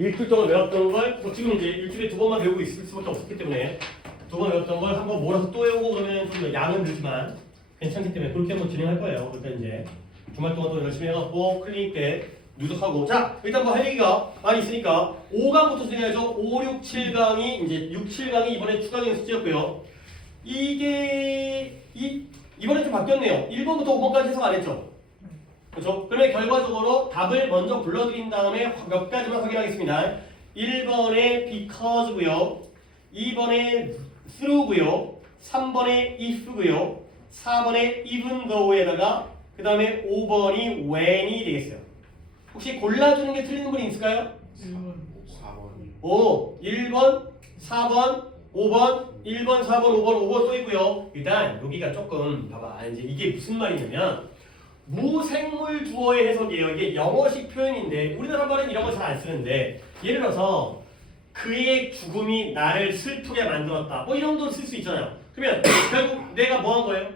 일주일 동안 외웠던 걸 뭐 지금 이제 일주일에 2번만 배우고 있을 수밖에 없었기 때문에 2번 외웠던 걸 한번 몰아서 또 외우고 그러면 좀 양은 늘지만 괜찮기 때문에 그렇게 한번 진행할 거예요. 그러니까 이제 주말 동안 또 열심히 해갖고 클리닉 때 누적하고 자 일단 뭐 할 얘기가 많이 있으니까 5강부터 진행해야죠. 5, 6, 7강이 이제 6, 7강이 이번에 추가적인 숙제였고요. 이게 이번에 좀 바뀌었네요. 1번부터 5번까지 해석 안 했죠. 그렇죠? 그러면 결과적으로 답을 먼저 불러드린 다음에 몇 가지만 확인하겠습니다. 1번에 because고요. 2번에 through고요. 3번에 if고요. 4번에 even though에다가 그 다음에 5번이 when이 되겠어요. 혹시 골라주는 게 틀리는 분이 있을까요? 4번. 5, 1번, 4번, 5번, 1번, 4번, 5번, 5번 써 있고요. 일단 여기가 조금 봐봐. 이제 이게 무슨 말이냐면 무생물 주어의 해석이에요. 이게 영어식 표현인데 우리나라 말은 이런 거 잘 안 쓰는데 예를 들어서 그의 죽음이 나를 슬프게 만들었다. 뭐 이런 거 쓸 수 있잖아요. 그러면 결국 내가 뭐 한 거예요?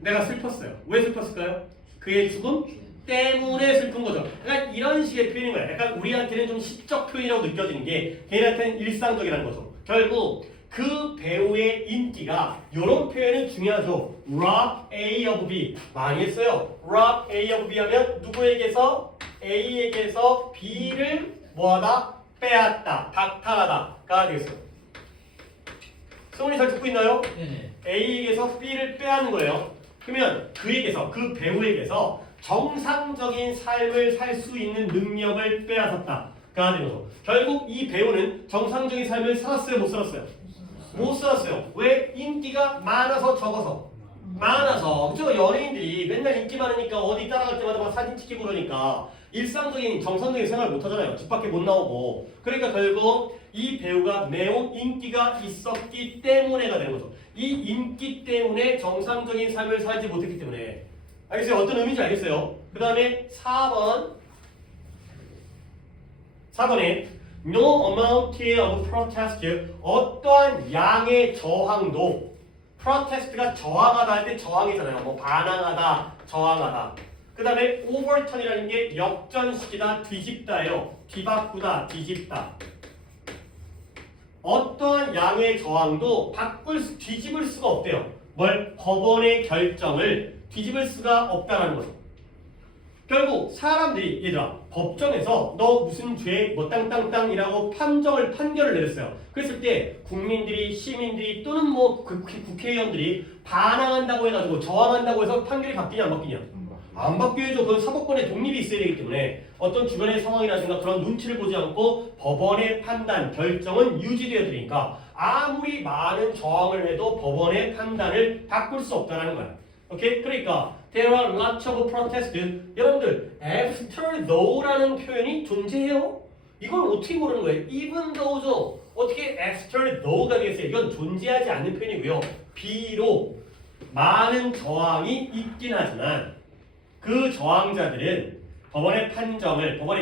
내가 슬펐어요. 왜 슬펐을까요? 그의 죽음 때문에 슬픈 거죠. 그러니까 이런 식의 표현인 거야. 약간 우리한테는 좀 시적 표현이라고 느껴지는 게 걔네한테는 일상적이라는 거죠. 결국 그 배우의 인기가 이런 표현은 중요하죠. rob A of B 많이 했어요. rob A of B 하면 누구에게서 A에게서 B를 뭐하다? 빼앗다, 박탈하다가 되겠어요. 승훈이 잘 듣고 있나요? 네네. A에게서 B를 빼앗는 거예요. 그러면 그에게서 그 배우에게서 정상적인 삶을 살 수 있는 능력을 빼앗았다가 되는 거죠. 결국 이 배우는 정상적인 삶을 살았어요, 못 살았어요? 못 살았어요. 왜? 인기가 많아서 적어서. 많아서. 그죠? 연예인들이 맨날 인기 많으니까 어디 따라갈 때마다 막 사진 찍히고 그러니까 일상적인 정상적인 생활을 못 하잖아요. 집 밖에 못 나오고. 그러니까 결국 이 배우가 매우 인기가 있었기 때문에가 되는 거죠. 이 인기 때문에 정상적인 삶을 살지 못했기 때문에. 알겠어요? 어떤 의미인지 알겠어요? 그 다음에 4번에 No amount of protest 어떠한 양의 저항도 protest가 저항하다 할 때 저항이잖아요. 뭐 반항하다, 저항하다. 그 다음에 overturn이라는 게 역전시키다, 뒤집다예요. 뒤바꾸다, 뒤집다. 어떠한 양의 저항도 뒤집을 수가 없대요. 뭘? 법원의 결정을 뒤집을 수가 없다는 거죠. 결국 사람들이 얘들아 법정에서 너 무슨 죄 뭐 땅땅땅이라고 판결을 내렸어요. 그랬을 때 국민들이 시민들이 또는 뭐 국회의원들이 반항한다고 해가지고 저항한다고 해서 판결이 바뀌냐 안 바뀌냐? 안 바뀌어야죠. 그건 사법권의 독립이 있어야 되기 때문에 어떤 주변의 상황이라든가 그런 눈치를 보지 않고 법원의 판단, 결정은 유지되어야 되니까 아무리 많은 저항을 해도 법원의 판단을 바꿀 수 없다는 거야. 오케이? 그러니까 There are lots of protests. 여러분들, after though라는 표현이 존재해요? 이걸 어떻게 모르는 거예요? Even though죠. 어떻게 after though가 되겠어요? 이건 존재하지 않는 표현이고요. 비록 많은 저항이 있긴 하지만 그 저항자들은 법원의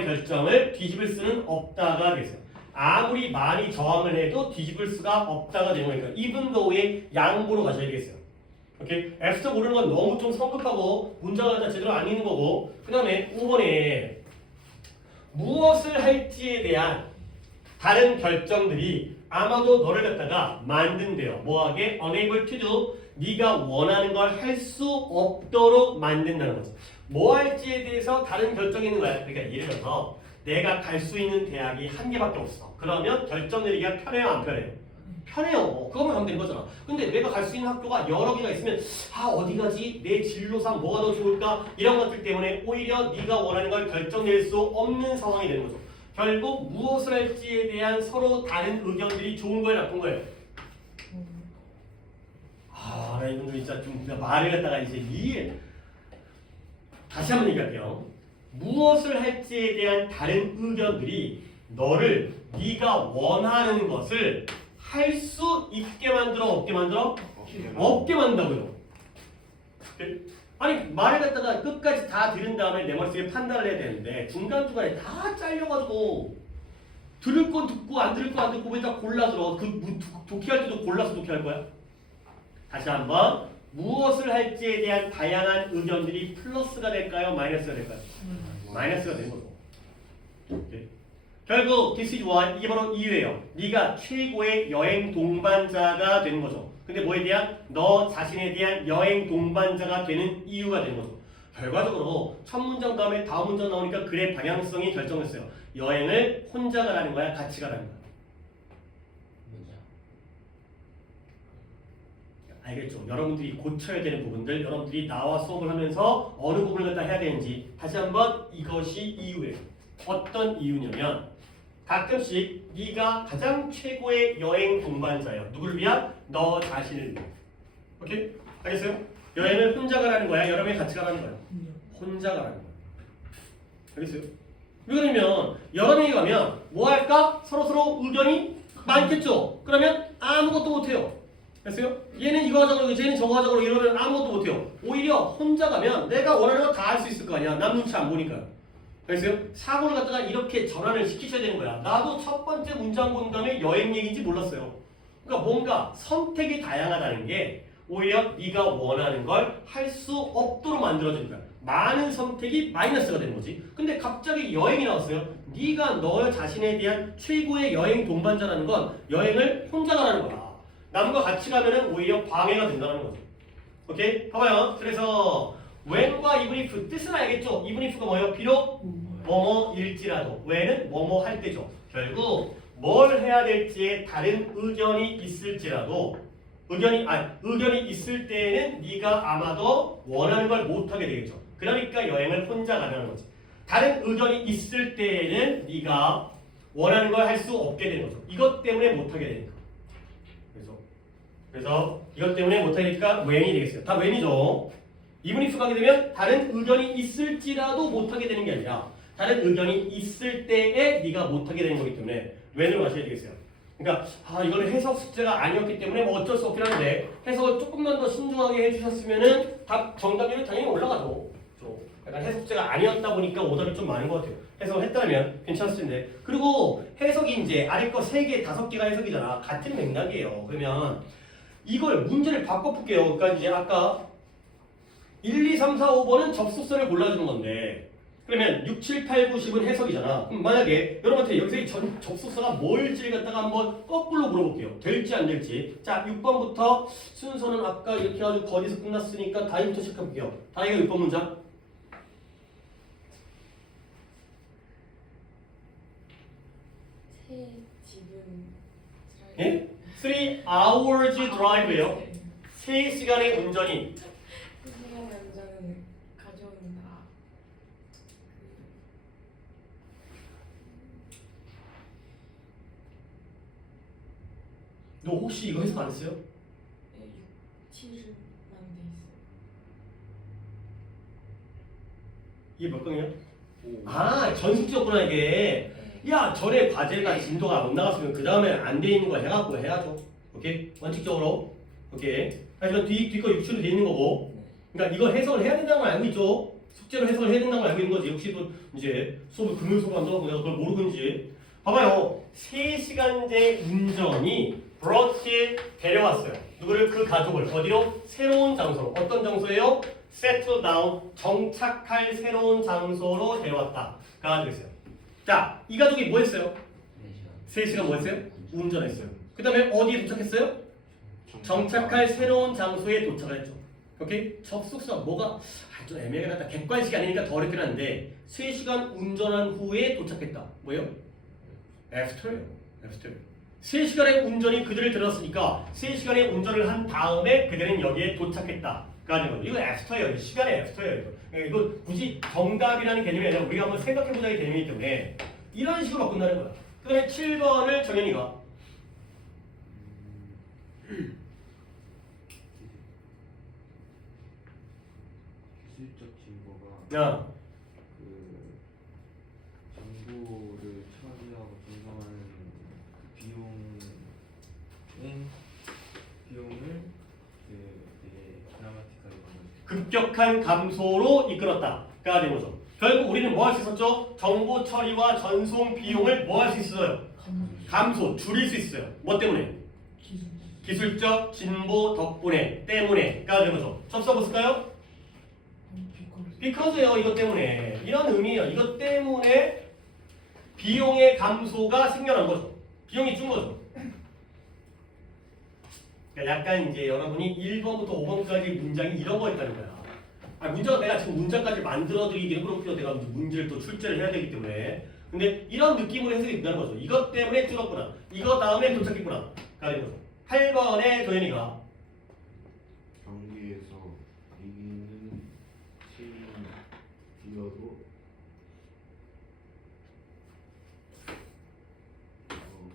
결정을 뒤집을 수는 없다가 되겠어요. 아무리 많이 저항을 해도 뒤집을 수가 없다가 되는 거니까 even though의 양보로 가셔야 되겠어요. 오케이? F도 모르는 건 너무 좀 성급하고 문장을 다 제대로 안 읽는 거고 그 다음에 5번에 무엇을 할지에 대한 다른 결정들이 아마도 너를 갖다가 만든대요. 뭐하게? unable to do 네가 원하는 걸 할 수 없도록 만든다는 거죠. 뭐 할지에 대해서 다른 결정이 있는 거야. 그러니까 예를 들어서 내가 갈 수 있는 대학이 한 개밖에 없어. 그러면 결정 내리기가 편해요 안 편해요? 편해요. 그거만 하면 되는 거잖아. 근데 내가 갈 수 있는 학교가 여러 개가 있으면 어디 가지? 내 진로상 뭐가 더 좋을까? 이런 것들 때문에 오히려 네가 원하는 걸 결정낼 수 없는 상황이 되는 거죠. 결국 무엇을 할지에 대한 서로 다른 의견들이 좋은 거예요 나쁜 거예요? 나 이분들 진짜 좀 말을 갖다가 이제 다시 한번 얘기할게요. 무엇을 할지에 대한 다른 의견들이 너를 네가 원하는 것을 할 수 있게 만들어 없게 만들어? 없게 만든다고요. 아니 말을 갖다가 끝까지 다 들은 다음에 내 머릿속에 판단을 해야 되는데 중간중간에 다 잘려가지고 들을 건 듣고 안 들을 건 안 듣고 왜 다 골라 들어. 독해할 때도 골라서 독해할 거야? 다시 한번 무엇을 할지에 대한 다양한 의견들이 플러스가 될까요? 마이너스가 될까요? 마이너스가 되는 거죠. 오케이? 결국 this is why 이게 바로 이유예요. 네가 최고의 여행 동반자가 되는 거죠. 근데 뭐에 대한? 너 자신에 대한 여행 동반자가 되는 이유가 되는 거죠. 결과적으로 첫 문장 다음에 다음 문장 나오니까 글의 방향성이 결정했어요. 여행을 혼자 가라는 거야, 같이 가라는 거야. 알겠죠? 여러분들이 고쳐야 되는 부분들, 여러분들이 나와 수업을 하면서 어느 부분을 갖다 해야 되는지 다시 한번 이것이 이유예요. 어떤 이유냐면 가끔씩 네가 가장 최고의 여행 동반자예요. 누구를 위한? 너 자신을 위해. 오케이? 알겠어요? 여행을 혼자 가라는 거야? 여러 명이 같이 가라는 거야? 혼자 가라는 거야. 알겠어요? 왜 그러면 여러 명이 가면 뭐 할까? 서로서로 의견이 많겠죠? 그러면 아무것도 못해요. 됐어요? 얘는 이거 하자고 쟤는 저거 하자고 이러면 아무것도 못해요. 오히려 혼자 가면 내가 원하는 거 다 할 수 있을 거 아니야. 남 눈치 안 보니까. 알겠어요? 사고를 갖다가 이렇게 전환을 시키셔야 되는 거야. 나도 첫 번째 문장 본 다음에 여행 얘기인지 몰랐어요. 그러니까 뭔가 선택이 다양하다는 게 오히려 네가 원하는 걸 할 수 없도록 만들어주는 거야. 많은 선택이 마이너스가 되는 거지. 근데 갑자기 여행이 나왔어요. 네가 너 자신에 대한 최고의 여행 동반자라는 건 여행을 혼자 가라는 거야. 남과 같이 가면은 오히려 방해가 된다는 거죠. 오케이? 봐봐요. 그래서 when과 even if 뜻은 알겠죠? even if가 뭐예요? 비록 뭐뭐일지라도 when은 뭐뭐 할 때죠. 결국 뭘 해야 될지에 다른 의견이 있을지라도 의견이 있을 때에는 네가 아마도 원하는 걸 못하게 되겠죠. 그러니까 여행을 혼자 가라는 거지. 다른 의견이 있을 때에는 네가 원하는 걸 할 수 없게 되는 거죠. 이것 때문에 못하게 되니까. 그래서 이것 때문에 못하니까 when이 되겠어요. 다 when이죠. even if 가게 되면 다른 의견이 있을지라도 못하게 되는 게 아니라 다른 의견이 있을 때에 네가 못하게 되는 거기 때문에 when으로 가셔야 되겠어요. 그러니까 이거는 해석 숙제가 아니었기 때문에 뭐 어쩔 수 없긴 한데 해석을 조금만 더 신중하게 해주셨으면은 답 정답률이 당연히 올라가죠. 약간 해석 숙제가 아니었다 보니까 오답이 좀 많은 것 같아요. 해석을 했다면 괜찮을 텐데. 그리고 해석이 이제 아래 거 3개, 5개가 해석이잖아. 같은 맥락이에요. 그러면 이걸 문제를 바꿔볼게요. 그러니까 이제 아까 1, 2, 3, 4, 5번은 접속사를 골라주는 건데 그러면 6, 7, 8, 9, 10은 해석이잖아. 그럼 만약에 여러분한테 여기서 이 접속사가 뭘지 갖다가 한번 거꾸로 물어볼게요. 될지 안 될지. 자, 6번부터 순서는 아까 이렇게 해가지고 거기서 끝났으니까 다이부터 시작해볼게요. 다이가 6번 문장. 새 집은 예? 3 hours drive예요. 3시간의 운전이 3시간의 운전은 가져온다. 너 혹시 이거 해석 안 했어요? 6, 7만 돼 있어. 이게 몇 강이야? 전승지였구나 이게. 야, 전에 과제가 진도가 못 나갔으면 그 다음에 안 돼 있는 거 해갖고 해야죠. 오케이? 원칙적으로. 오케이? 하지만 뒤거 육수로 돼 있는 거고. 그러니까 이거 해석을 해야 된다는 걸 알고 있죠. 숙제로 해석을 해야 된다는 걸 알고 있는 거지. 혹시 또 이제 수업을 금요일 수업 한다고 내가 그걸 모르는지. 봐봐요. 3시간제 운전이 brought 데려왔어요. 누구를? 그 가족을. 어디로? 새로운 장소로. 어떤 장소예요? settle down. 정착할 새로운 장소로 데려왔다. 가 되겠어요. 자, 이 가족이 뭐 했어요? 3시간 뭐 했어요? 운전했어요. 그 다음에 어디에 도착했어요? 정착할 새로운 장소에 도착을 했죠. 오케이? 접속사 뭐가 좀 애매하게 나다. 객관식이 아니니까 더 어렵긴 한데 3시간 운전한 후에 도착했다. 뭐예요? after예요. after. 3시간의 운전이 그들을 들었으니까 3시간의 운전을 한 다음에 그들은 여기에 도착했다. 이거 애프터예요. 시간의 애프터예요. 이거 굳이 정답이라는 개념이 아니라 우리가 한번 생각해보자의 개념이기 때문에 이런 식으로 바꾼다는 거야. 그 다음에 7번을 정현이가 기술적 증거가 야, 그 정보를 처리하고 분석하는 그 비용을 되게 드라마틱하게 만들었어요. 급격한 감소로 이끌었다가 된 거죠. 결국 우리는 뭐 할 수 있었죠? 정보 처리와 전송 비용을 뭐 할 수 있어요? 감소, 줄일 수 있어요. 뭐 때문에? 기술적 진보 덕분에, 때문에가 된 거죠. 접수 볼까요? because예요. 이것 때문에. 이런 의미예요. 이것 때문에 비용의 감소가 생겨난 거죠. 비용이 준 거죠. 그러니까 약간 이제 여러분이 1번부터 5번까지 문장이 이런 거였다는 거야. 문장은 내가 지금 문장까지 만들어드리기는 그렇고요. 내가 문제를 또 출제를 해야 되기 때문에. 근데 이런 느낌으로 해석이 된다는 거죠. 이것 때문에 줄었구나. 이것 다음에 도착했구나. 가 되는 거죠. 8번에 도현이가 경기에서 이기는 팀이어도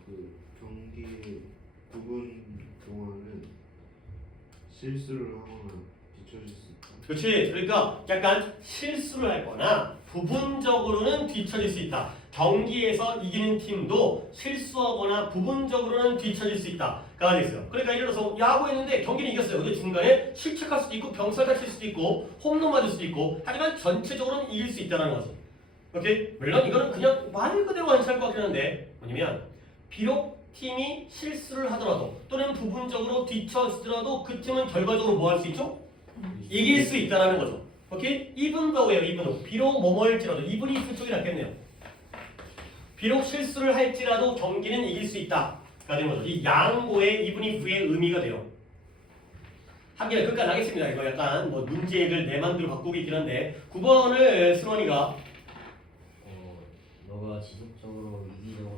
그 경기 부분 동안은 실수를 하거나 뒤처질 수 있다. 그렇지. 그러니까 약간 실수를 하거나 부분적으로는 뒤처질 수 있다. 경기에서 이기는 팀도 실수하거나 부분적으로는 뒤처질 수 있다. 가 되어 있어요. 그러니까 예를 들어서 야구했는데 경기는 이겼어요. 근데 중간에 실책할 수도 있고 병살 다칠 수도 있고 홈런 맞을 수도 있고 하지만 전체적으로는 이길 수 있다는 거죠. 오케이? 물론 이거는 그냥 말 그대로 완치할 것 같긴 한데 뭐냐면 비록 팀이 실수를 하더라도 또는 부분적으로 뒤처지더라도 그 팀은 결과적으로 뭐 할 수 있죠? 이길 수 있다는 거죠. 오케이? even though예요. even though. 비록 뭐뭐일지라도 이분이 있을 쪽이 낫겠네요. 비록 실수를 할지라도 경기는 이길 수 있다. 가 되는 거죠. 이 양보의 even if의 의미가 돼요. 한개를 끝까지 하겠습니다. 이거 약간 뭐 문제를 내 맘대로 바꾸고 있긴 한데 9번을 승원이가 너가 지속적으로 이기적으로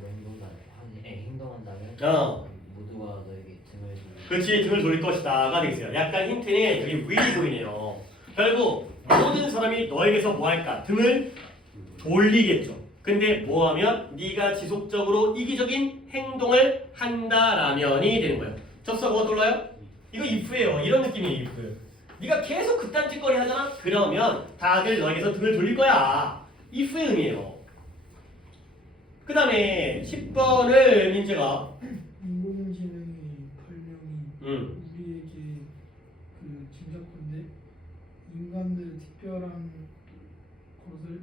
행동한다면 모두가 너에게 등을 그렇지 등을 돌릴 것이다가 되겠어요. 약간 힌트는 여기 will이 보이네요. 결국 모든 사람이 너에게서 뭐 할까? 등을 돌리겠죠. 근데 뭐하면 네가 지속적으로 이기적인 행동을 한다라면이 되는 거예요. 접수가 뭐가 돌아요? 이거 if예요. 이런 느낌이에요. if. 네가 계속 그딴 짓거리 하잖아? 그러면 다들 너에게서 등을 돌릴 거야. if의 의미예요. 그 다음에 10번을 민재가 인공지능의 발명이 우리에게 그 짐작컨대 인간들의 특별한 것을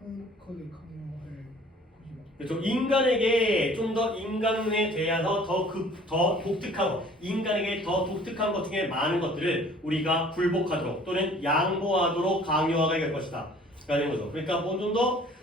항목하게 강요할 것이다. 그렇죠. 인간에게 좀 더 인간에 대해서 더 독특하고 인간에게 더 독특한 것 중에 많은 것들을 우리가 굴복하도록 또는 양보하도록 강요하게 될 것이다. 라는 거죠. 그러니까 뭐 좀 더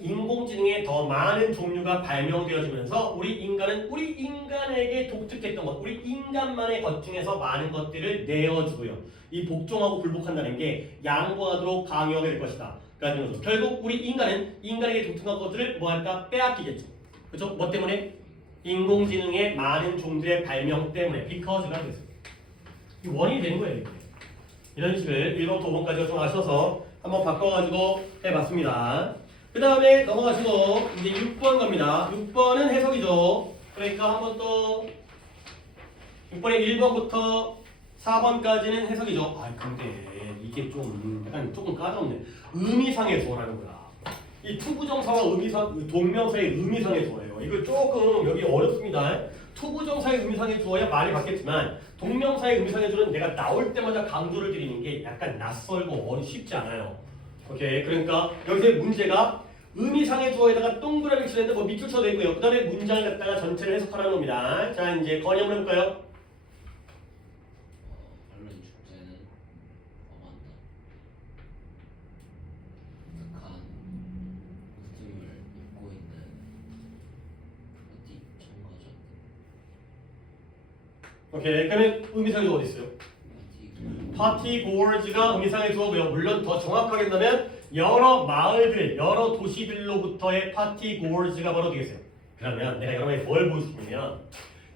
인공지능의 더 많은 종류가 발명되어지면서 우리 인간에게 독특했던 것, 우리 인간만의 것 중에서 많은 것들을 내어주고요. 이 복종하고 굴복한다는 게 양보하도록 강요하게 될 것이다. 라는 거죠. 결국 우리 인간은 인간에게 독특한 것들을 뭐 할까? 빼앗기겠죠. 그렇죠? 뭐 때문에? 인공지능의 많은 종들의 발명 때문에 because가 됐어요. 이 원인이 되는 거예요. 이렇게. 이런 식을 1번부터 5번까지가 좀 아셔서 한번 바꿔가지고 해봤습니다. 그 다음에 넘어가시고 이제 6번 갑니다. 6번은 해석이죠. 그러니까 한번 또 6번의 1번부터 4번까지는 해석이죠. 근데 이게 좀 약간 조금 까다롭네. 의미상의 조어라는 거야. 이 투부정사와 의미상, 동명사의 의미상의 조어예요. 이거 조금 여기 어렵습니다. 투부정사의 의미상의 조어야 말이 맞겠지만 동명사의 의미상의 조어는 내가 나올 때마다 강조를 드리는 게 약간 낯설고 쉽지 않아요. 오케이. 그러니까 여기서 문제가 의미상의 주어에다가 동그라미 치는데 뭐 밑줄 쳐도 되고요. 그 다음에 문장을 갖다가 전체를 해석하라는 겁니다. 자, 이제 건의 한번 해볼까요? 언론 축제는 범한다. 독특한 코스튬을 입고 있는 어디 참가자. 오케이. 그러면 의미상의 주어 어디 있어요? 파티 고어즈가 의미상의 주어고요. 물론 더 정확하게 한다면 여러 마을들, 여러 도시들로부터의 파티 고어즈가 바로 되겠어요. 그러면 내가 여러분에게 뭘 보여주냐면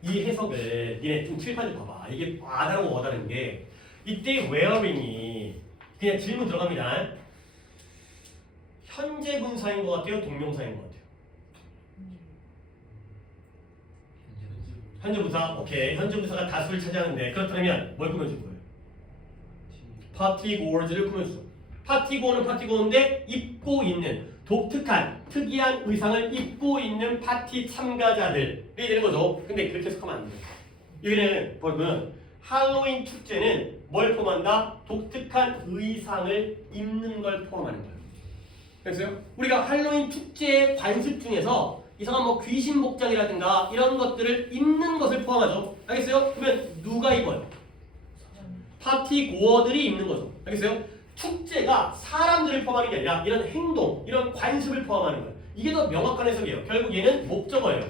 이 해석을 니네 좀 칠판을 봐봐. 이게 와다르고 와다른 게 이때 wearing이 그냥 질문 들어갑니다. 현재 분사인 것 같아요? 동명사인 것 같아요? 현재 분사. 오케이. 현재 분사가 다수를 차지하는데 그렇다면 뭘 꾸며줄 거예요? 파티 고어즈를 꾸며주죠. 파티고어는 파티고어인데 입고 있는 독특한 특이한 의상을 입고 있는 파티 참가자들이 되는 거죠. 근데 그렇게 해석하면 안 돼요. 여기는 보면 할로윈 축제는 뭘 포함한다? 독특한 의상을 입는 걸 포함하는 거예요. 그래서요 우리가 할로윈 축제의 관습 중에서 이상한 뭐 귀신 복장이라든가 이런 것들을 입는 것을 포함하죠. 알겠어요? 그러면 누가 입어요? 파티 고어들이 입는 거죠. 알겠어요? 축제가 사람들을 포함하는 게 아니라 이런 행동, 이런 관습을 포함하는 거예요. 이게 더 명확한 해석이에요. 결국 얘는 목적어예요.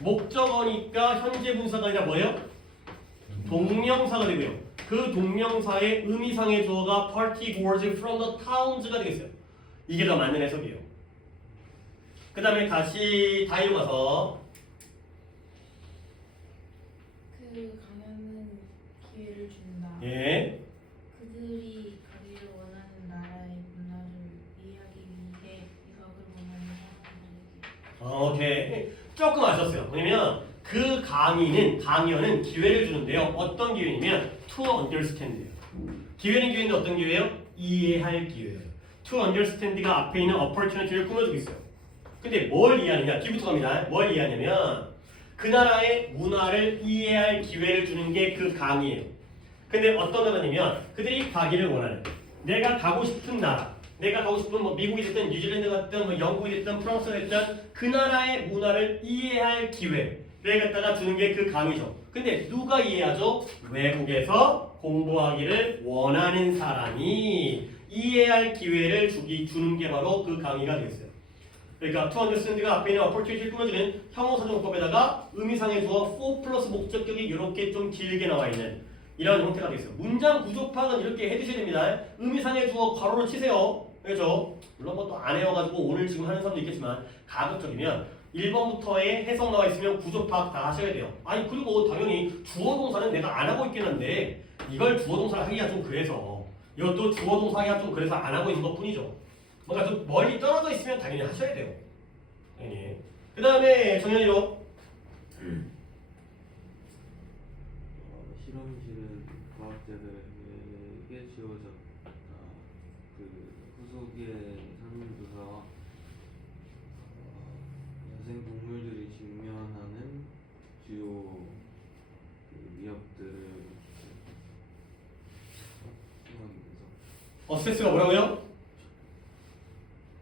목적어니까 현재 분사가 아니라 뭐예요? 동명사가 되고요. 그 동명사의 의미상의 주어가 party goers from the towns가 되겠어요. 이게 더 맞는 해석이에요. 그 다음에 다시 다이로 가서 그 가면은 기회를 준다. 예. 그들이 가기를 원하는 나라의 문화를 이해하기 위해 이각을 원하는 사람들에게. 오케이. 조금 아셨어요. 뭐냐면 그 강의어는 기회를 주는데요. 어떤 기회냐면 to understand예요. 기회인데 어떤 기회예요? 이해할 기회예요. to understand가 앞에 있는 opportunity를 꾸며주고 있어요. 근데 뭘 이해하느냐? 뒤부터 갑니다. 뭘 이해하냐면 그 나라의 문화를 이해할 기회를 주는 게 그 강의예요. 근데 어떤 나라냐면 그들이 가기를 원하는, 내가 가고 싶은 나라, 내가 가고 싶은 뭐 미국이 됐든 뉴질랜드 갔든 뭐 영국이 됐든 프랑스가 됐든 그 나라의 문화를 이해할 기회를 갖다가 주는 게 그 강의죠. 근데 누가 이해하죠? 외국에서 공부하기를 원하는 사람이 이해할 기회를 주는 게 바로 그 강의가 되겠어요. 그러니까 to understand가 앞에 있는 opportunity를 꾸며주는 형용사정법에다가 의미상의 주어 for 플러스 목적격이 이렇게 좀 길게 나와 있는 이런 형태가 되겠어요. 문장 구조 파악은 이렇게 해두셔야 됩니다. 의미상의 주어 괄호로 치세요. 그렇죠? 물론 뭐 또 안 해와가지고 오늘 지금 하는 사람도 있겠지만 가급적이면 1번부터의 해석 나와 있으면 구조 파악 다 하셔야 돼요. 아니 그리고 당연히 주어 동사는 내가 안 하고 있긴 한데 이걸 주어 동사를 하기가 좀 그래서 이것도 주어 동사 하기가 좀 그래서 안 하고 있는 것 뿐이죠. 뭔가 좀 멀리 떨어져 있으면 당연히 하셔야 돼요. 당연히. 그 다음에 정연이로 실험실은 과학자들에게 지어졌다. 그 후속의 설문조사와 야생 동물들이 직면하는 주요 그 위협들을 수행하면서 어세스가 뭐라고요?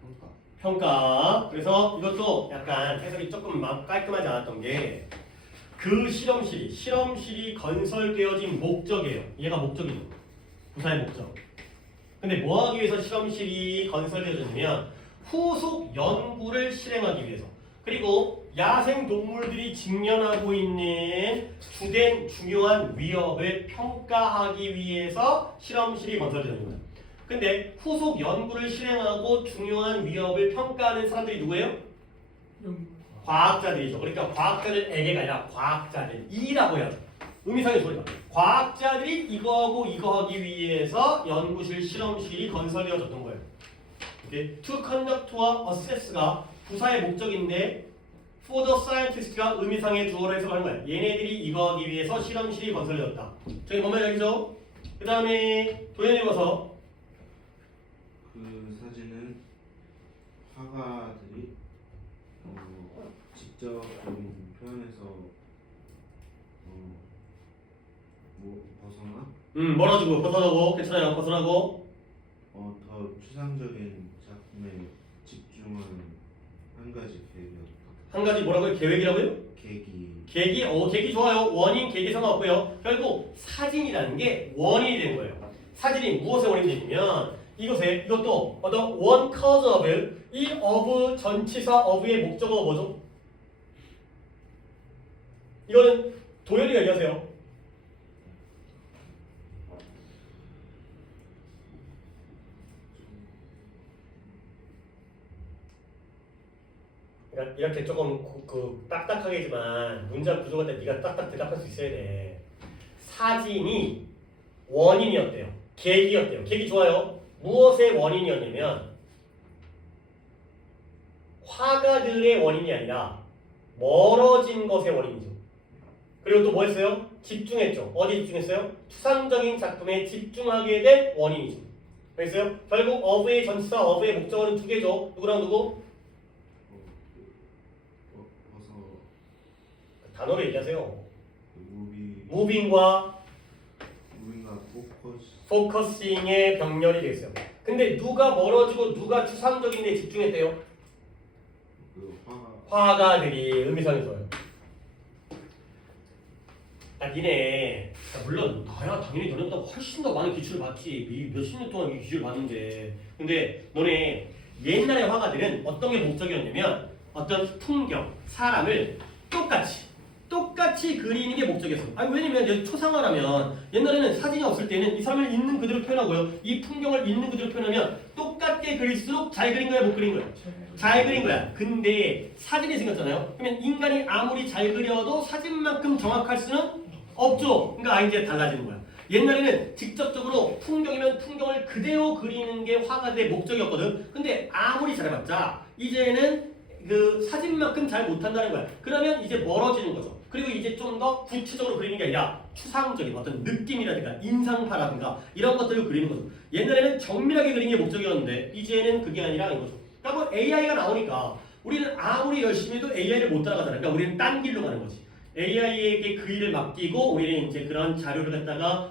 평가. 평가. 그래서 이것도 약간 해석이 조금 깔끔하지 않았던 게 그 실험실이 건설되어진 목적이에요. 얘가 목적이죠. 부사의 목적. 근데 뭐 하기 위해서 실험실이 건설되어졌냐면 후속 연구를 실행하기 위해서. 그리고 야생 동물들이 직면하고 있는 주된 중요한 위협을 평가하기 위해서 실험실이 건설되는 거예요. 근데 후속 연구를 실행하고 중요한 위협을 평가하는 사람들이 누구예요? 과학자들이죠. 그러니까 과학자들에게가 아니라 과학자들이라고 해요. 의미상의 소리가. 과학자들이 이거하고 이거 하기 위해서 연구실, 실험실이 건설되어졌던 거예요. 오케이? To conduct와 assess가 부사의 목적인데 for the scientist가 의미상의 주어로 해석하는 거예요. 얘네들이 이거 하기 위해서 실험실이 건설되었다. 저기 뭐만 여기죠? 그 다음에 도현 읽어서 그 사진은 화가들이 직접 표현해서 뭐 벗어나 멀어지고 벗어나고 괜찮아요. 벗어나고 더 추상적인 작품에 집중한 한 가지 계획이었다. 한 가지 뭐라고요? 계획이라고요? 계기 좋아요. 원인 계기 상관없고요. 결국 사진이라는 게 원인이 된 거예요. 사진이 무엇의 원인이 되냐면 이것도 the one cause of 이 of 전치사 of의 목적어가 뭐죠? 이거는 도현이가 얘기하세요. 그러니까 이렇게 조금 딱딱하게지만 문장 구조가 때 네가 딱딱 대답할 수 있어야 돼. 사진이 원인이었대요. 계기였대요. 계기 좋아요. 무엇의 원인이었냐면 화가들의 원인이 아니라 멀어진 것의 원인이죠. 그리고 또 뭐 했어요? 집중했죠. 어디 집중했어요? 추상적인 작품에 집중하게 된 원인이죠. 그랬어요? 결국 of의 전치사 of의 목적어는 두 개죠. 누구랑 누구? 단어로 얘기하세요. 무빙과 포커싱의 병렬이 되겠어요. 근데 누가 멀어지고 누가 추상적인 데 집중했대요? 화가들이 의미상에서요. 니네 물론 나야 당연히 너네보다 훨씬 더 많은 기출을 봤지. 몇십 년 동안 이 기출을 봤는데 근데 너네 옛날의 화가들은 어떤 게 목적이었냐면 어떤 풍경, 사람을 똑같이 그리는 게 목적이었어요. 아니 왜냐면 이제 초상화라면 옛날에는 사진이 없을 때는 이 사람을 있는 그대로 표현하고요. 이 풍경을 있는 그대로 표현하면 똑같게 그릴수록 잘 그린 거야, 못 그린 거야? 잘 그린 거야. 근데 사진이 생겼잖아요. 그러면 인간이 아무리 잘 그려도 사진만큼 정확할 수는 없죠. 그러니까 이제 달라지는 거야. 옛날에는 직접적으로 풍경이면 풍경을 그대로 그리는 게 화가들의 목적이었거든. 근데 아무리 잘해봤자 이제는 그 사진만큼 잘 못한다는 거야. 그러면 이제 멀어지는 거죠. 그리고 이제 좀 더 구체적으로 그리는 게 아니라 추상적인 어떤 느낌이라든가 인상파라든가 이런 것들을 그리는 거죠. 옛날에는 정밀하게 그리는 게 목적이었는데 이제는 그게 아니라 이거죠. 그러니까 뭐 AI가 나오니까 우리는 아무리 열심히 해도 AI를 못 따라가잖아요. 그러니까 우리는 딴 길로 가는 거지. AI에게 그 일을 맡기고 우리는 이제 그런 자료를 갖다가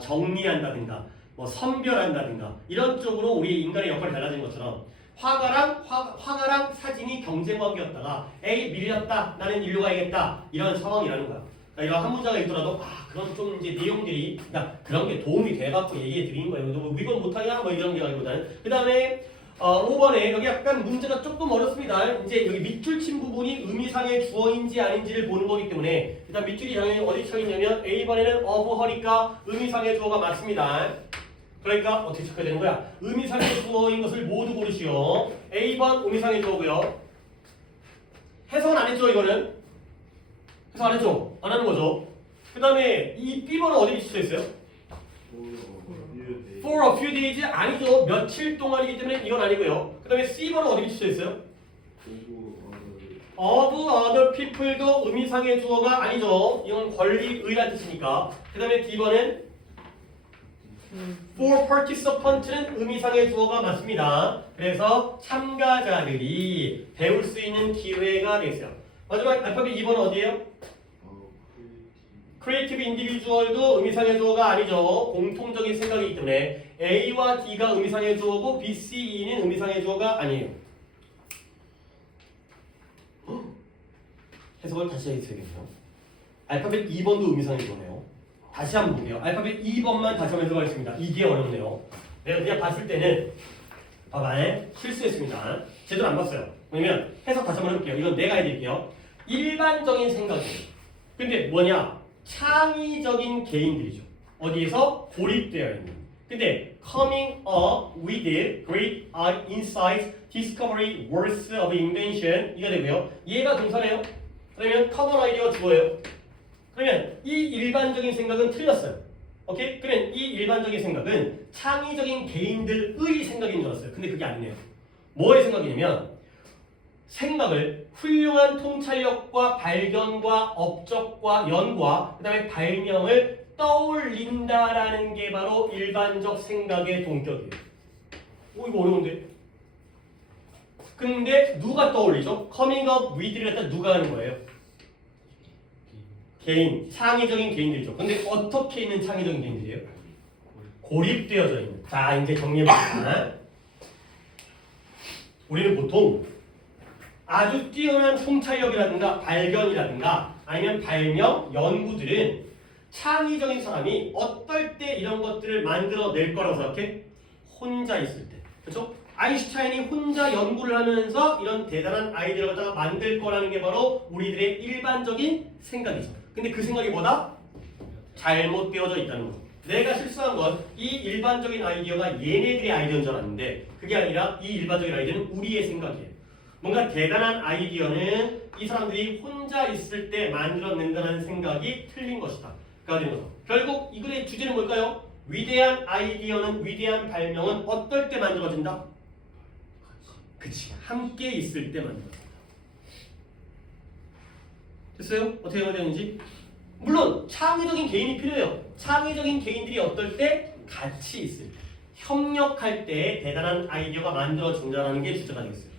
정리한다든가 뭐 선별한다든가 이런 쪽으로 우리 인간의 역할이 달라진 것처럼 화가랑 사진이 경쟁 관계였다가 에이 밀렸다 나는 일로 가야겠다 이런 상황이라는 거야. 그러니까 이런 한 문장을 읽더라도 그런 좀 이제 내용들이 그러니까 그런 게 도움이 돼갖고 얘기해 드리는 거예요. 뭐 이건 못하냐 뭐 이런 게 아니보다는 그 다음에 5번에 여기 약간 문제가 조금 어렵습니다. 이제 여기 밑줄 친 부분이 의미상의 주어인지 아닌지를 보는 거기 때문에 일단 밑줄이 당연히 어디 쳐 있냐면 A번에는 of her이니까 의미상의 주어가 맞습니다. 그러니까 어떻게 체크해야 되는 거야? 의미상의 주어인 것을 모두 고르시오. A번 의미상의 주어고요. 해석은 안 했죠 이거는? 해석 안 했죠? 안 하는 거죠. 그 다음에 이 B번은 어디 위치해 있어요? For a few days 아니죠. 며칠 동안이기 때문에 이건 아니고요. 그 다음에 C번은 어디 위치해 있어요? of other people도 의미상의 주어가 아니죠. 이건 권리의란 뜻이니까. 그 다음에 D번은 for participant는 의미상의 주어가 맞습니다. 그래서 참가자들이 배울 수 있는 기회가 되겠어요. 마지막 알파벳 2번은 어디예요? creative individual도 의미상의 주어가 아니죠. 공통적인 생각이기 때문에 A와 D가 의미상의 주어고 B, C, E는 의미상의 주어가 아니에요. 해석을 다시 해주세요. 알파벳 2번도 의미상의 주어네요. 다시 한번 볼게요. 알파벳 2번만 다시 한번 해석하겠습니다. 이게 어렵네요. 내가 그냥 봤을 때는 봐봐 실수했습니다. 제대로 안 봤어요. 왜냐면 해석 다시 한번 해볼게요. 이건 내가 해드릴게요. 일반적인 생각이에요. 근데 뭐냐? 창의적인 개인들이죠. 어디에서? 고립되어 있는. 근데 coming up with great insights, discovery, worth of invention 이가 되고요. 얘가 동사네요. 그러면 common idea가 주어예요. 그러면 이 일반적인 생각은 틀렸어요. 오케이? 그러면 이 일반적인 생각은 창의적인 개인들의 생각인 줄 알았어요. 근데 그게 아니네요. 뭐의 생각이냐면 생각을 훌륭한 통찰력과 발견과 업적과 연구와 그 다음에 발명을 떠올린다라는 게 바로 일반적 생각의 동격이에요. 이거 어려운데? 근데 누가 떠올리죠? coming up with를 갖다 누가 하는 거예요? 개인, 창의적인 개인들이죠. 근데 어떻게 있는 창의적인 개인들이에요? 고립되어져 있는. 자, 이제 정리해봅시다. 우리는 보통 아주 뛰어난 통찰력이라든가 발견이라든가 아니면 발명, 연구들은 창의적인 사람이 어떨 때 이런 것들을 만들어낼 거라고 생각해? 혼자 있을 때. 그렇죠? 아인슈타인이 혼자 연구를 하면서 이런 대단한 아이디어를 갖다가 만들 거라는 게 바로 우리들의 일반적인 생각이죠. 근데 그 생각이 뭐다? 잘못되어져 있다는 거죠. 내가 실수한 건 이 일반적인 아이디어가 얘네들의 아이디어인 줄 알았는데 그게 아니라 이 일반적인 아이디어는 우리의 생각이에요. 뭔가 대단한 아이디어는 이 사람들이 혼자 있을 때 만들어낸다는 생각이 틀린 것이다. 가 되는 거죠. 결국 이 글의 주제는 뭘까요? 위대한 아이디어는 위대한 발명은 어떨 때 만들어진다? 그치. 함께 있을 때 만들어진다. 됐어요? 어떻게 해야 되는지? 물론 창의적인 개인이 필요해요. 창의적인 개인들이 어떨 때? 같이 있을 때. 협력할 때 대단한 아이디어가 만들어진다는 게 주제가 되겠어요.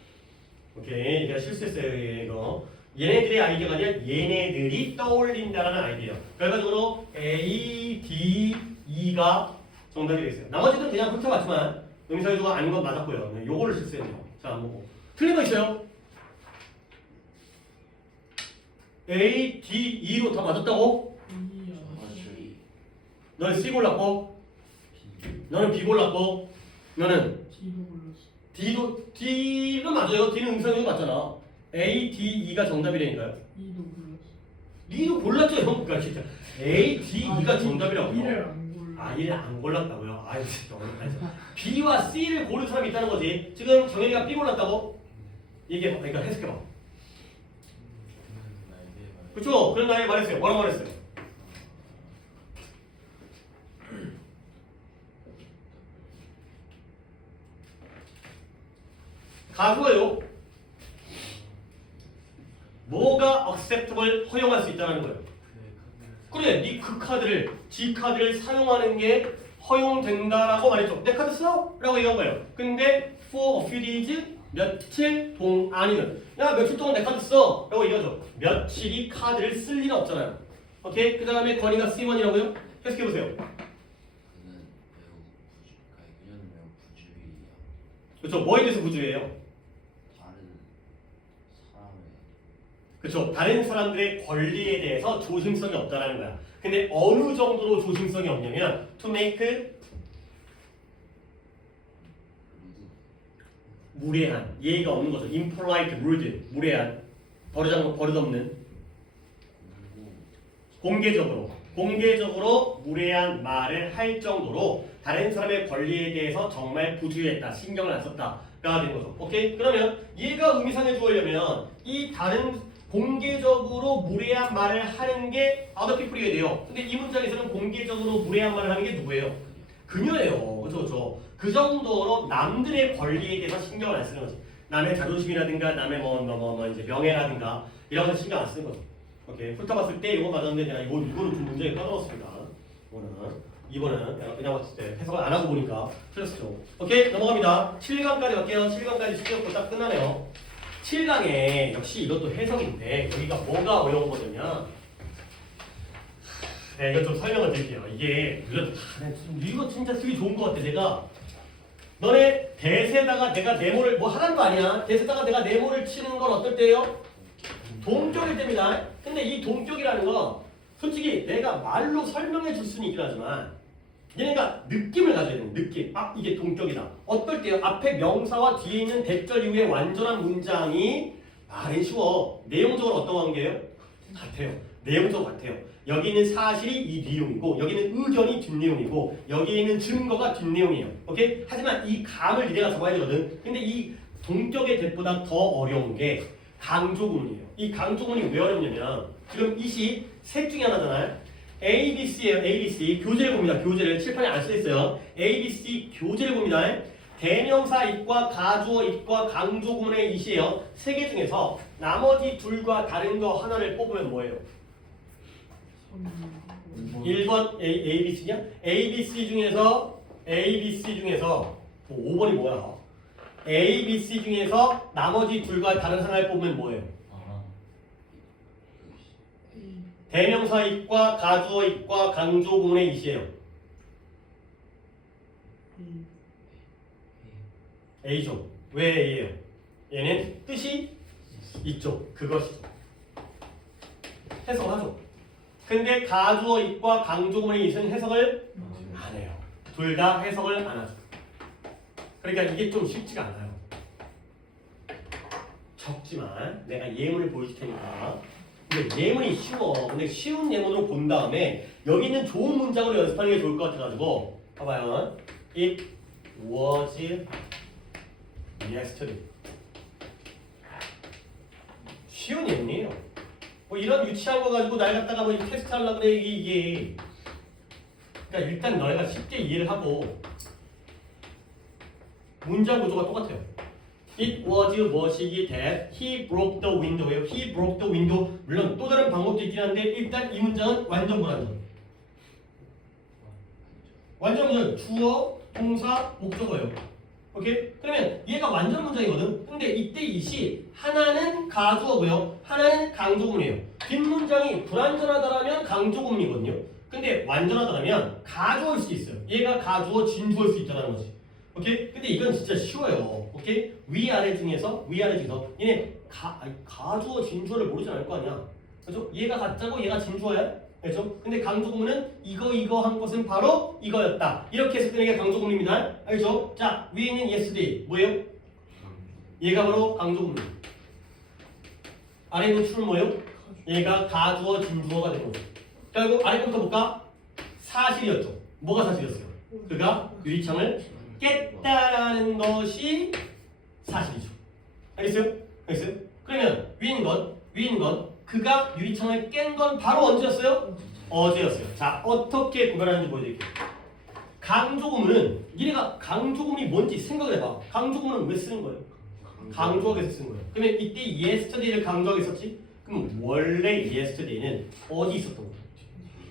오케이. 내가 실수했어요. 이거. 얘네들의 아이디어가 아니라 얘네들이 떠올린다라는 아이디어. 결과적으로 A, D, E가 정답이 되겠어요. 나머지는 그냥 훑어봤지만 의미사회주가 아닌 건 맞았고요. 요거를 실수했네요. 자, 한번 보고. 틀린 거 있어요? A, D, E로 다 맞았다고? 너는 C 골랐고 너는 B 골랐고 너는 D로 골랐어. D는 맞아요. D는 음성이 맞잖아. A, D, E가 정답이라니까요. 이도 골랐어. D도 골랐죠, 형. 그러니까 진짜 A, D, E가 정답이라고요. 이를 안 골라. 아, 얘를 안 골랐다고요? 아유, 진짜 어렵다. B와 C를 고른 사람이 있다는 거지. 지금 정현이가 B 골랐다고? 얘기해봐. 그러니까 해석해봐. 그쵸? 그런 나에 말했어요. 뭐라고 말했어요? 가수가요. 뭐가 acceptable 허용할 수 있다는 거예요. 그래, 네 그 카드를 G 카드를 사용하는 게 허용된다라고 말했죠. 내 카드 써? 라고 얘기한 거예요. 근데 for a few days 며칠 동안이는 야 며칠 동안 내 카드 써 라고 얘기하죠. 며칠이 카드를 쓸 리는 없잖아요. 오케이? 그 다음에 건이가 C1이라고요? 해석해보세요. 그는 그녀는 매우 부주의야. 그렇죠. 뭐에 대해서 부주의해요? 다른 사람의 그렇죠. 다른 사람들의 권리에 대해서 조심성이 없다라는 거야. 근데 어느 정도로 조심성이 없냐면 to make 무례한, 예의가 없는 거죠. impolite, rude, 무례한, 버릇없는, 공개적으로 무례한 말을 할 정도로 다른 사람의 권리에 대해서 정말 부주의했다, 신경을 안 썼다가 된 거죠. 오케이? 그러면 얘가 의미상해 주려면 이 다른 공개적으로 무례한 말을 하는 게 other people이 돼요. 근데 이 문장에서는 공개적으로 무례한 말을 하는 게 누구예요? 그녀예요. 그렇죠. 그 정도로 남들의 권리에 대해서 신경을 안 쓰는 거지. 남의 자존심이라든가 남의 이제 명예라든가 이런 거 신경 안 쓰는 거죠. 오케이. 훑어봤을 때 이거 맞았는데 내가 이거는 좀 문제에 까먹었습니다. 이번에는 내가 그냥 봤을 때 해석을 안 하고 보니까 틀렸죠. 오케이, 넘어갑니다. 7강까지 갈게요. 7강까지 숙제가 딱 끝나네요. 7강에 역시 이것도 해석인데 여기가 뭐가 어려운 거냐면 네, 이거 좀 설명을 드릴게요. 이게 이거 진짜 쓰기 좋은 것 같아. 내가 너네 대세다가 내가 네모를 뭐 하는 거 아니야. 대세다가 내가 네모를 치는 건 어떨 때예요? 동격일 때입니다. 근데 이 동격이라는 건 솔직히 내가 말로 설명해 줄 수는 있긴 하지만 얘네가 느낌을 가져야 되는 느낌. 아, 이게 동격이다. 어떨 때요? 앞에 명사와 뒤에 있는 대절 이후에 완전한 문장이 말은 쉬워. 내용적으로 어떤 관계예요? 같아요. 내용적으로 같아요. 여기 있는 사실이 이 내용이고 여기 있는 의견이 뒷내용이고 여기 있는 증거가 뒷내용이에요. 오케이? 하지만 이 감을 니네가 잡아야 되거든. 근데 이 동격의 대보다 더 어려운 게 강조구문이에요. 이 강조구문이 왜 어렵냐면 지금 이 시 셋 중에 하나잖아요. A, B, C예요. A, B, C. 교재를 봅니다. 교재를 칠판에 안 써있어요. A, B, C 교재를 봅니다. 대명사 입과 가주어 입과 강조구문의 이 시예요. 세 개 중에서 나머지 둘과 다른 거 하나를 뽑으면 뭐예요? 1번 A, B, C냐? A, B, C 중에서 뭐 5번이 뭐야? A, B, C 중에서 나머지 둘과 다른 하나를 뽑으면 뭐예요? 대명사 입과 가주어 입과 강조구문의 이시예요. A죠. 왜 A예요? 얘는 뜻이 있죠. 그것이죠. 해석을 하죠. 근데 가주어 입과 강조구문의 이시는 해석을 안 해요. 둘 다 해석을 안 하죠. 그러니까 이게 좀 쉽지가 않아요. 적지만 내가 예문을 보여줄 테니까. 근데 예문이 쉬워. 근데 쉬운 예문으로 본 다음에 여기 있는 좋은 문장으로 연습하는 게 좋을 것 같아가지고 봐봐요. It was yesterday. 쉬운 예문이에요. 뭐 이런 유치한 거 가지고 날 갖다가 뭐 테스트 하려고 그래 이게. 그러니까 일단 너희가 쉽게 이해를 하고 문장 구조가 똑같아요. It was 무엇이기 that he broke the window예요. He broke the window. 물론 또 다른 방법도 있긴 한데 일단 이 문장은 완전 불안정. 완전 문장 주어, 동사, 목적어예요. 오케이? 그러면 얘가 완전 문장이거든. 근데 이때 이 시 하나는 가주어고요. 하나는 강조구문이에요. 뒷문장이 불완전하다라면 강조구문이거든요. 근데 완전하다라면 가주어일 수 있어요. 얘가 가주어, 진주어일 수 있다는 거지. 오케이? 근데 이건 진짜 쉬워요. 오케이? 위아래 중에서 얘네 가주어, 진주어를 모르지 않을 거 아니야. 그죠? 얘가 가짜고 얘가 진주어야. 그죠? 근데 강조구문은 이거 한 것은 바로 이거였다. 이렇게 해서 끄는 게 강조구문입니다. 알죠? 자, 위에 있는 yesterday 뭐예요? 얘가 바로 강조구문. 아래 있는 툴은 뭐예요? 얘가 가주어 진주어가 되는 거죠. 결국 아래 거부터 볼까? 사실이었죠. 뭐가 사실이었어요? 그가 유리창을 깼다라는 것이 사실이죠. 알겠어요? 알겠어요? 그러면 위인 건 그가 유리창을 깬 건 바로 언제였어요? 어제였어요. 자, 어떻게 구별하는지 보여드릴게요. 강조구문은 얘네가 강조구문이 뭔지 생각을 해봐. 강조구문은 왜 쓰는 거예요? 강조하기 위해서 쓰는 거예요. 그러면 이때 yesterday를 강조하기 있었지? 그럼 원래 yesterday는 어디 있었던 거예요?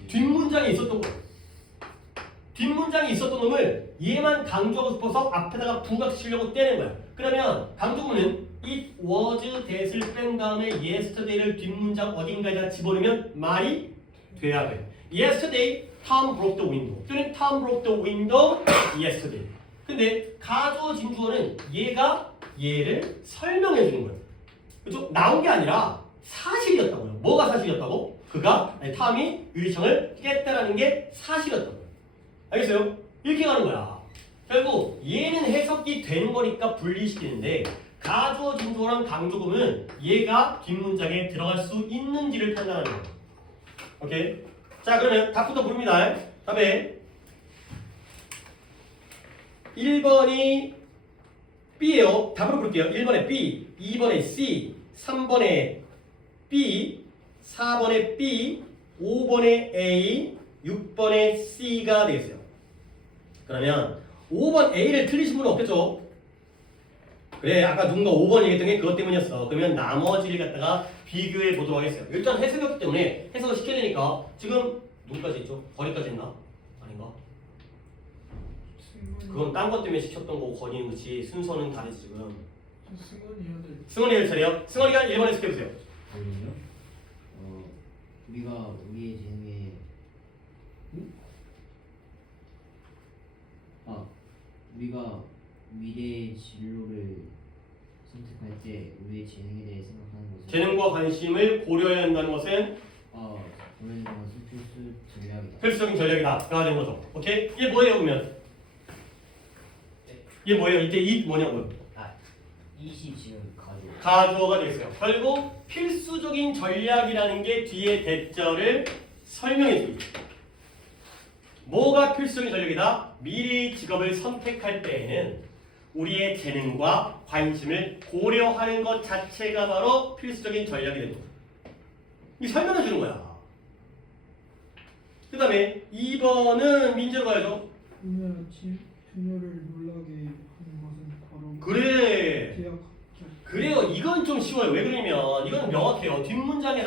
뒷문장에 있었던 거예요. 뒷문장에 있었던 놈을 얘만 강조하고 싶어서 앞에다가 부각시키려고 떼는 거야. 그러면 강조구문은 it was that을 뺀 다음에 yesterday를 뒷문장 어딘가에다 집어넣으면 말이 돼야 돼. Yesterday, Tom broke the window. 또는 Tom broke the window yesterday. 근데 가주어 진주어는 얘가 얘를 설명해 주는 거예요. 그죠? 나온 게 아니라 사실이었다고요. 뭐가 사실이었다고? 그가 탐이 유리창을 깼다라는 게 사실이었다고요. 알겠어요? 이렇게 가는 거야. 결국 얘는 해석이 되는 거니까 분리시키는데 가주어 진주어랑 강조구문은 얘가 뒷문장에 들어갈 수 있는지를 판단하는 거예요. 오케이? 자, 그러면 답부터 부릅니다. 답에 1번이 B예요. 답으로 부를게요. 1번에 B, 2번에 C, 3번에 B, 4번에 B, 5번에 A, 6번에 C가 되겠어요. 그러면 5번 A를 틀리신 분은 없겠죠? 그래, 아까 누군가 5번 얘기했던 게 그것 때문이었어. 그러면 나머지를 갖다가 비교해 보도록 하겠어요. 일단 해석이었기 때문에 해석을 시켜야 되니까 지금 누구까지 있죠? 거리까지 했나? 아닌가? 그건 딴 것 때문에 시켰던 거고 건이는 그치. 순서는 다르지 지금. 승관이 해야 돼. 승원이 할 차례요. 승원이가 1번에 시켜보세요. 아니요. 우리가 우리의 재능에 우리가 미래의 진로를 선택할 때 우리의 재능에 대해 생각하는 것은 재능과 관심을 고려해야 한다는 것은 보내는 것은 필수 전략이다. 필수적인 전략이다가 되는 거죠. 오케이? 이게 뭐예요 그러면? 이게 뭐예요? 이때 이 뭐냐고요? 이시 지금 가지고 가주어가 되겠어요. 결국 필수적인 전략이라는 게 뒤에 대절을 설명해 줍니다. 뭐가 필수적인 전략이다? 미래의 직업을 선택할 때에는 우리의 재능과 관심을 고려하는 것 자체가 바로 필수적인 전략이 됩니다. 이 설명해 주는 거야. 그 다음에 2번은 민재로 가야죠. 그녀를 놀라게 하는 것은 바로 그래. 계약 합격. 그래요. 이건 좀 쉬워요. 왜 그러냐면 이건 명확해요. 뒷문장이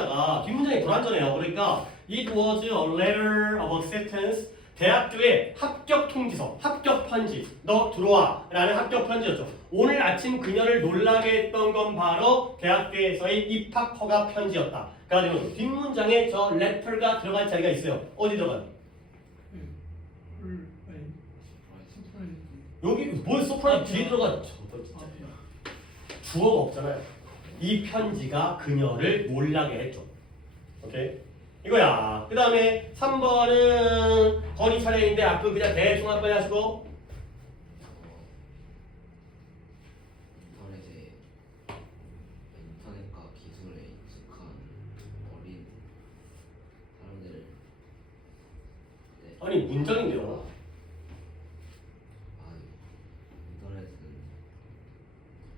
불완전해요. 그러니까 it was a letter of acceptance. 대학교의 합격 통지서, 합격 편지. 너 들어와 라는 합격 편지였죠. 오늘 아침 그녀를 놀라게 했던 건 바로 대학교에서의 입학 허가 편지였다. 그래가지고 뒷문장에 저 letter가 들어갈 자리가 있어요. 어디 들어가요? 여기 뭘 서프라이즈 뒤에 들어가? 주어가 없잖아요. 이 편지가 그녀를 놀라게 했죠. 오케이? 이거야. 그 다음에 3번은 건이 차례인데 앞은 그냥 대충 한 번 하시고 인터넷과 기술에 익숙한 어린 사람들을 아니 문장인데요.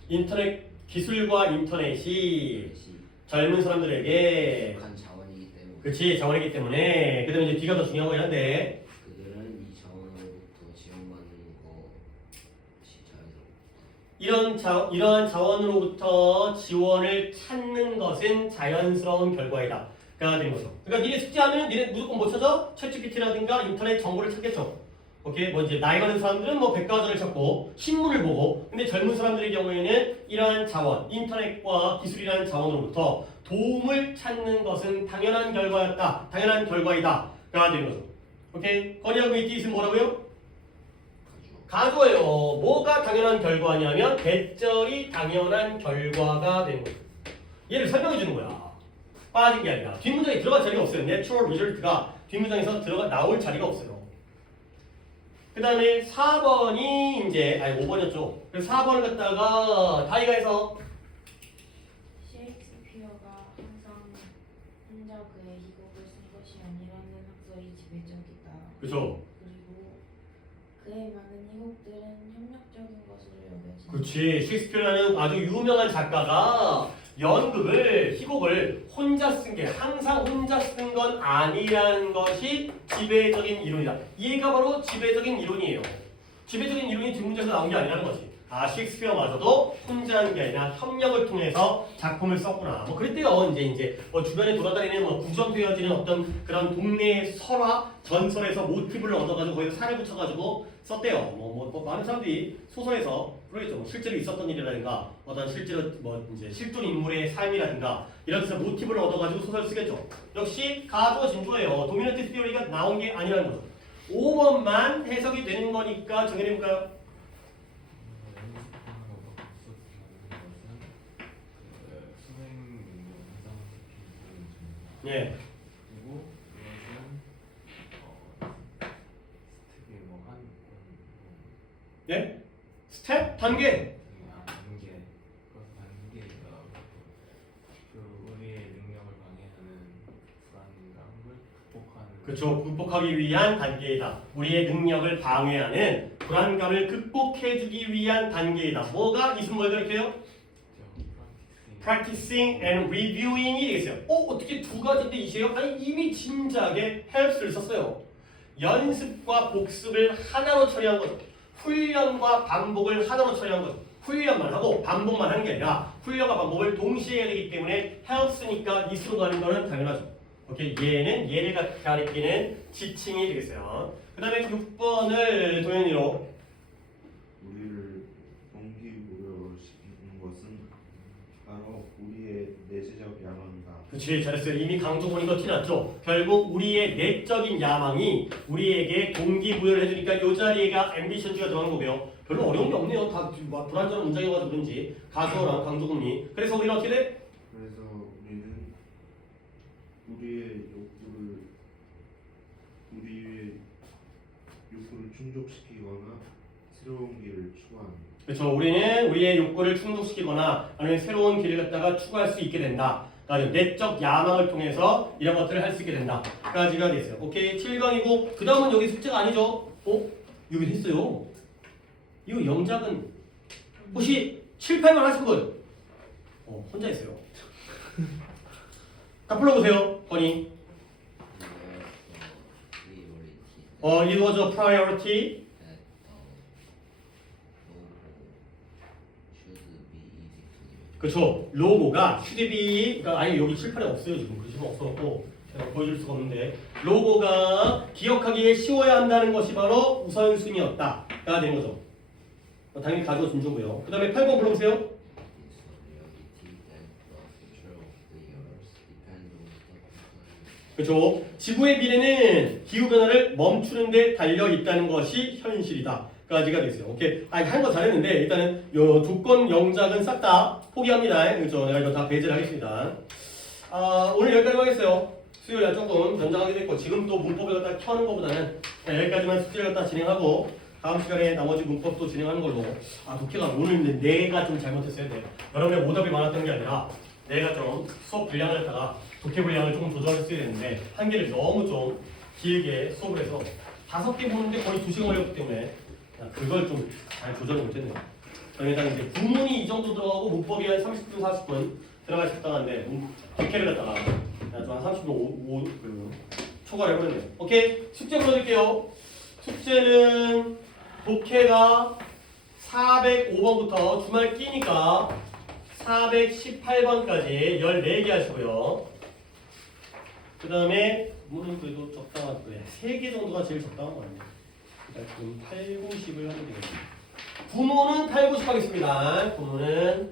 인터넷 기술과 인터넷이 젊은 사람들에게 한 자원이기 때문에 그치 자원이기 때문에 그 다음에 이제 B가 더 중요한 거긴 한데 그들은 이 자원으로부터 지원받는 것이 자연스럽다. 이러한 자원으로부터 지원을 찾는 것은 자연스러운 결과이다. 가 되는 거죠. 그러니까 니네 숙제하면 니네 무조건 못 찾아? 챗GPT라든가 인터넷 정보를 찾겠죠. 오케이? 뭐 이제 나이 많은 사람들은 뭐 백과사전을 찾고 신문을 보고 근데 젊은 사람들의 경우에는 이러한 자원, 인터넷과 기술이라는 자원으로부터 도움을 찾는 것은 당연한 결과였다. 당연한 결과이다. 가 되는 거죠. 오케이? 건의하고 이 뜻은 뭐라고요? 가주어예요. 뭐가 당연한 결과냐면 대절이 당연한 결과가 되는 거죠. 얘를 설명해 주는 거야. 빠진 게 아니라 뒷문장에 들어갈 자리가 없어요. Natural result가 뒷문장에서 나올 자리가 없어요. 그 다음에 4번이 이제, 아니 5번이었죠. 그래서 4번을 갖다가 다이가 해서 셰익스피어가 항상 혼자 그의 희곡을 쓴 것이 아니라는 학설이 지배적이다. 그죠? 그리고 그의 많은 희곡들은 협력적인 것으로 여겨진다. 그렇지. 셰익스피어라는 아주 유명한 작가가 연극을, 희곡을 혼자 쓴 게 항상 혼자 쓴 건 아니라는 것이 지배적인 이론이다. 이해가 바로 지배적인 이론이에요. 지배적인 이론이 뒷문제에서 나온 게 아니라는 거지. 아, 셰익스피어마저도 혼자 하는 게 아니라 협력을 통해서 작품을 썼구나. 뭐 그랬대요. 이제 뭐 주변에 돌아다니는 뭐 구전되어지는 어떤 그런 동네 설화, 전설에서 모티브를 얻어가지고 거기서 살을 붙여가지고 썼대요. 뭐 많은 사람들이 소설에서 그러겠죠. 뭐 실제로 있었던 일이라든가 어떤 실제로 뭐 이제 실존 인물의 삶이라든가 이런 데서 모티브를 얻어가지고 소설 쓰겠죠. 역시 가조진조예요. 도미넌트 티오리가 나온 게 아니라는 거죠. 5번만 해석이 되는 거니까 정해볼까요? 예. 그리고 이것은 스텝이 뭐한 예? 스텝? 단계? 단계 그 우리의 능력을 방해하는 불안감을 극복하는 그렇죠. 극복하기 위한 단계이다. 우리의 능력을 방해하는 불안감을 극복해주기 위한 단계이다. 뭐가 이승뭘 가르쳐요? Practicing and reviewing이 되겠어요. 어떻게 두 가지인데 이세요? 아니 이미 진작에 helps를 썼어요. 연습과 복습을 하나로 처리한 거죠. 훈련과 반복을 하나로 처리한 거죠. 훈련만 하고 반복만 하는 게 아니라 훈련과 반복을 동시에 해야 되기 때문에 helps니까 이수로 가는 거는 당연하죠. 오케이, 얘는 얘를 가리키는 지칭이 되겠어요. 그 다음에 6번을 도현이로 우리를 동기부여시키는 것은 바로 우리의 내재적 야망이다. 그치, 잘했어요. 이미 강조 보니까 티났죠. 결국 우리의 내적인 야망이 우리에게 동기부여를 해주니까 이 자리가 앰비션즈가 들어가는 거고요. 별로 어려운 게 없네요. 다 불안전한 문장이어가지고 그런지 가수어랑 강조금리. 그래서 우리는 어떻게 돼? 그래서 우리는 우리의 욕구를 충족시키거나 새로운 길을 추구합니다. 그렇죠. 우리는 우리의 욕구를 충족시키거나 아니면 새로운 길을 갖다가 추구할 수 있게 된다. 그러니까 내적 야망을 통해서 이런 것들을 할 수 있게 된다. 까지가 됐어요. 오케이, 7강이고 그 다음은 여기 숙제가 아니죠. 여기 했어요. 이거 영작은 혹시 7, 8만 하신 거예요? 혼자 했어요. 다 불러보세요, 건이. It was a priority. 그렇죠. 로고가 should be, 그러니까 아예 여기 칠판에 없어요 지금. 글씨가 없어갖고 보여줄 수가 없는데 로고가 기억하기에 쉬워야 한다는 것이 바로 우선순위였다가 되는 거죠. 당연히 가지고 준조고요. 그 다음에 8번 불러보세요. 그렇죠. 지구의 미래는 기후변화를 멈추는 데 달려 있다는 것이 현실이다. 까지가 됐어요. 오케이. 한 거 잘했는데 일단은 요 조건 영작은 싹 다 포기합니다. 그렇죠. 내가 이거 다 배제를 하겠습니다. 오늘 여기까지 하겠어요. 수요일날 조금 변장하게 됐고 지금 또 문법을 갖다 켜는 것보다는 여기까지만 숙제를 갖다 진행하고 다음 시간에 나머지 문법도 진행하는 걸로. 독해가 오늘 내가 좀 잘못했어요. 여러분의 오답이 많았던 게 아니라 내가 좀 수업 분량을 갖다가 독해 분량을 조금 조절했어야 되는데 한 개를 너무 좀 길게 수업을 해서 5개 보는데 거의 2시간 걸렸기 때문에 그걸 좀 잘 조절을 못했네요. 그러니까 이제 구문이 이 정도 들어가고 문법이 한 30분, 40분 들어가 싶다는데 독해를 갖다가 좀 한 30분 초과를 해버렸네요. 오케이, 숙제 보여드릴게요. 숙제는 독해가 405번부터 주말 끼니까 418번까지 14개 하시고요. 그 다음에 문은 그래도 적당한 거예요. 3개 정도가 제일 적당한 거 같네요. 일단 8, 90을 하면 되겠습니다. 구문은 8, 90 하겠습니다. 구문은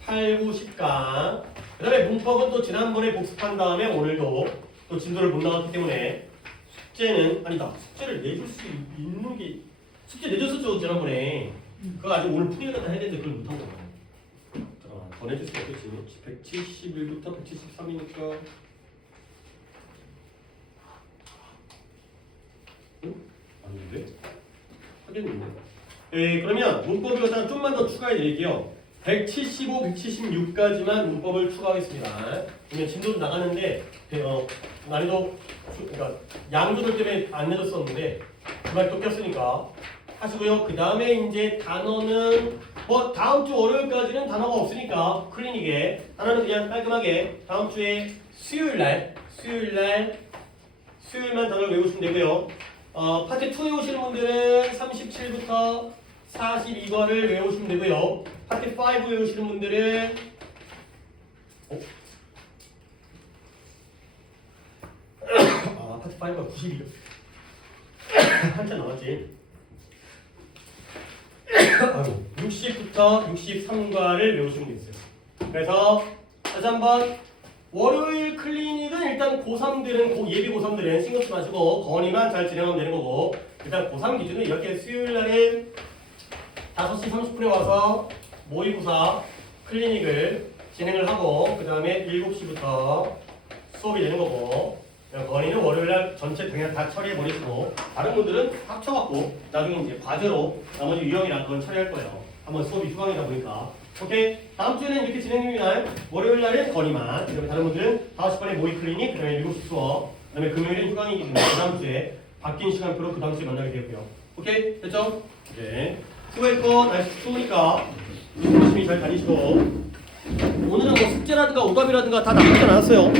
8, 90강. 그 다음에 문법은 또 지난번에 복습한 다음에 오늘도 또 진도를 못 나왔기 때문에 숙제는 아니다. 숙제를 내줄 수 있는 게 숙제 내줬었죠 지난번에. 그거 아직 오늘 풀이를 다 해야 되는데 그걸 못한 거예요. 잠깐만 더 내줄 수 없겠지. 171부터 173이니까 응? 아닌데? 크겠는데. 그러면 문법을 갖다가 좀만 더 추가해 드릴게요. 175, 176까지만 문법을 추가하겠습니다. 그러면 진도도 나가는데 난이도 그러니까 양조절 때문에 안 내줬었는데 그말 또 꼈으니까 하시고요. 그 다음에 이제 단어는 뭐 다음 주 월요일까지는 단어가 없으니까 클리닉에 단어는 그냥 깔끔하게 다음 주에 수요일만 단어를 외우시면 되고요. 파트 2에 오시는 분들은 37부터 42번을 외우시면 되고요. 파트 5에 오시는 분들은 파트 5가 92. 한참 남았지. 60부터 63과를 외우시면 되겠어요. 그래서 다시 한번 월요일 클리닉은 일단 고3들은 예비 고3들은 신경 쓰지 마시고 건의만 잘 진행하면 되는 거고 일단 고3 기준은 이렇게 수요일 날은 5시 30분에 와서 모의고사 클리닉을 진행을 하고 그 다음에 7시부터 수업이 되는 거고 건의는 월요일날 전체 그냥 다 처리해 버리시고 다른 분들은 합쳐갖고 나중에 이제 과제로 나머지 유형이랑 그건 처리할 거예요. 한번 수업이 휴강이다 보니까 오케이. 다음 주에는 이렇게 진행됩니다. 월요일날은 건의만 그다음에 다른 분들은 5시 반에 모의 클리닉 그 다음에 7시 수업 그 다음에 금요일은 휴강이기 때문에 그 다음 주에 바뀐 시간표로 그 다음 주에 만나게 되고요. 오케이 됐죠? 네. 수고했고 날씨 추우니까 열심히 잘 다니시고 오늘은 뭐 숙제라든가 오답이라든가 다 나쁘지 않았어요.